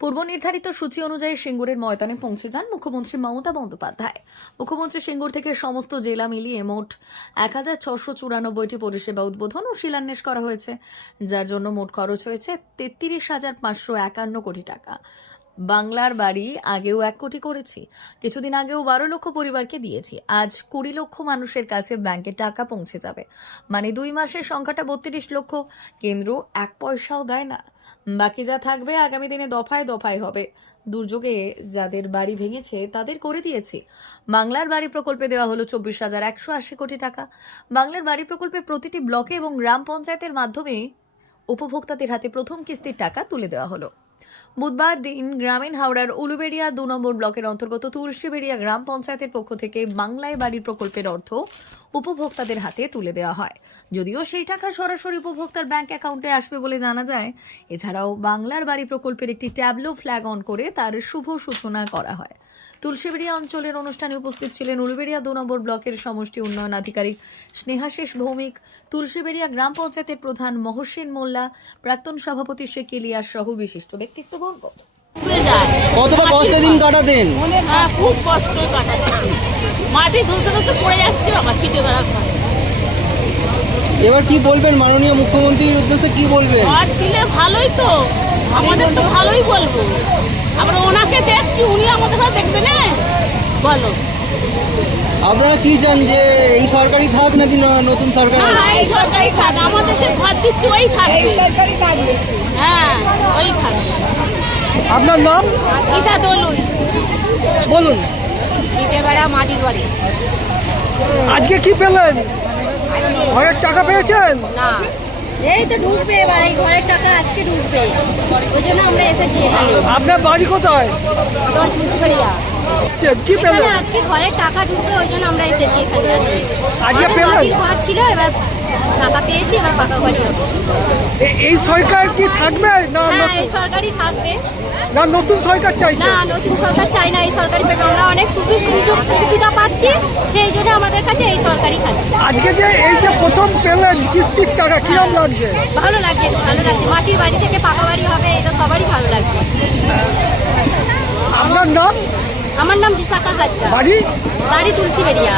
পূর্ব নির্ধারিত সূচি অনুযায়ী সিঙ্গুরের ময়দানে পৌঁছে যান মুখ্যমন্ত্রী মমতা বন্দ্যোপাধ্যায়। মুখ্যমন্ত্রী সিঙ্গুর থেকে সমস্ত জেলা মিলিয়ে মোট এক হাজার ছশো চুরানব্বইটি পরিষেবা উদ্বোধন ও শিলান্যাস করা হয়েছে, যার জন্য মোট খরচ হয়েছে তেত্রিশ হাজার পাঁচশো একান্ন কোটি টাকা। বাংলার বাড়ি আগেও এক কোটি করেছি। কিছুদিন আগেও বারো লক্ষ পরিবারকে দিয়েছি। আজ কুড়ি লক্ষ মানুষের কাছে ব্যাংকে টাকা পৌঁছে যাবে। মানে দুই মাসের সংখ্যাটা বত্রিশ লক্ষ। কেন্দ্র এক পয়সাও দেয় না। বাকি যা থাকবে আগামী দিনে দফায় দফায় হবে। দুর্যোগে যাদের বাড়ি ভেঙেছে, তাদের করে দিয়েছি। বাংলার বাড়ি প্রকল্পে দেওয়া হলো চব্বিশ হাজার একশো আশি কোটি টাকা। বাংলার বাড়ি প্রকল্পে প্রতিটি ব্লকে এবং গ্রাম পঞ্চায়েতের মাধ্যমে উপভোক্তাদের হাতে প্রথম কিস্তির টাকা তুলে দেওয়া হলো। বুধবার দিন গ্রামীণ হাওড়ার উলুবেড়িয়া দু নম্বর ব্লকের অন্তর্গত তুলসীবেড়িয়া গ্রাম পঞ্চায়েতের পক্ষ থেকে বাংলায় বাড়ির প্রকল্পের অর্থ উপভোক্তাদের হাতে তুলে দেওয়া হয়। যদিও সেই টাকা সরাসরি উপভোক্তার ব্যাংক অ্যাকাউন্টে আসবে বলে জানা যায়, এছাড়াও বাংলার বাড়ি প্রকল্পের একটি ট্যাবলো ফ্ল্যাগ অন করে তার শুভ সূচনা করা হয়। তুলসীবেড়িয়া অঞ্চলের অনুষ্ঠানে উপস্থিত ছিলেন উলুবেড়িয়া দু নম্বর ব্লকের সমষ্টি উন্নয়ন আধিকারিক স্নেহাশিস ভৌমিক, তুলসীবেড়িয়া গ্রাম পঞ্চায়েতের প্রধান মহসিন মোল্লা, প্রাক্তন সভাপতি শেখ ইলিয়াস সহ বিশিষ্ট ব্যক্তিত্ববর্গ কতটা কষ্টে দিন কাটাতেন? খুব কষ্ট কাটাচ্ছে। মাটি ধসে ধসে পড়ে যাচ্ছে বাবা ছিটে বেড়া এবার কি বলবেন মাননীয় মুখ্যমন্ত্রীর উদ্দেশ্যে কি বলবেন? আর দিলে ভালোই তো। আমাদের তো ভালোই বলব। আমরা ওনাকে দেখছি উনি আমাদের সাথে দেখবে না? বলো। আপনারা কি চান যে এই সরকারি থাক নাকি ন- নতুন সরকার এই সরকারি থাক। আমাদের যে ঘর দিচ্ছে ওই থাকবে। হ্যাঁ ওই থাকবে। আপনার নাম? দলুই। বলুন। বেড়া মাটির বাড়ি। আজকে কি পেলেন? ঘরের টাকা পেয়েছেন? না। এই তো ঢুকবে এবার এই ঘরের টাকা আজকে ঢুকবে ওই জন্য আমরা এসেছি এখানে। আপনার বাড়ি কোথায়? কি এখানে আজকে ঘরের টাকা ঢুকবে ওই জন্য আমরা এসেছি এখানে। আজকে পেলেন? ঘর ছিল এবার টাকা পেয়েছি এবার পাকা ঘরই হবে। এই সরকার কি থাকবে না হ্যাঁ এই সরকারই থাকবে। না নতুন সরকার চাইছে? না নতুন সরকার চাই না এই সরকারি পেবে আমরা অনেক সুবি- সুযোগ সুবিধা পাচ্ছি সেই জন্য আমাদের কাছে এই সরকারই থাকবে। আজকে যে এই যে প্রথম পেলেন কিস্তির টাকা কিরম লাগছে? ভালো লাগছে ভালো লাগছে। মাটির বাড়ি থেকে পাকা বাড়ি হবে এটা সবারই ভালো লাগবে আপনার নাম? আমার নাম বিশাখা হাজরা। বাড়ি? বাড়ি তুলসী বেরিয়া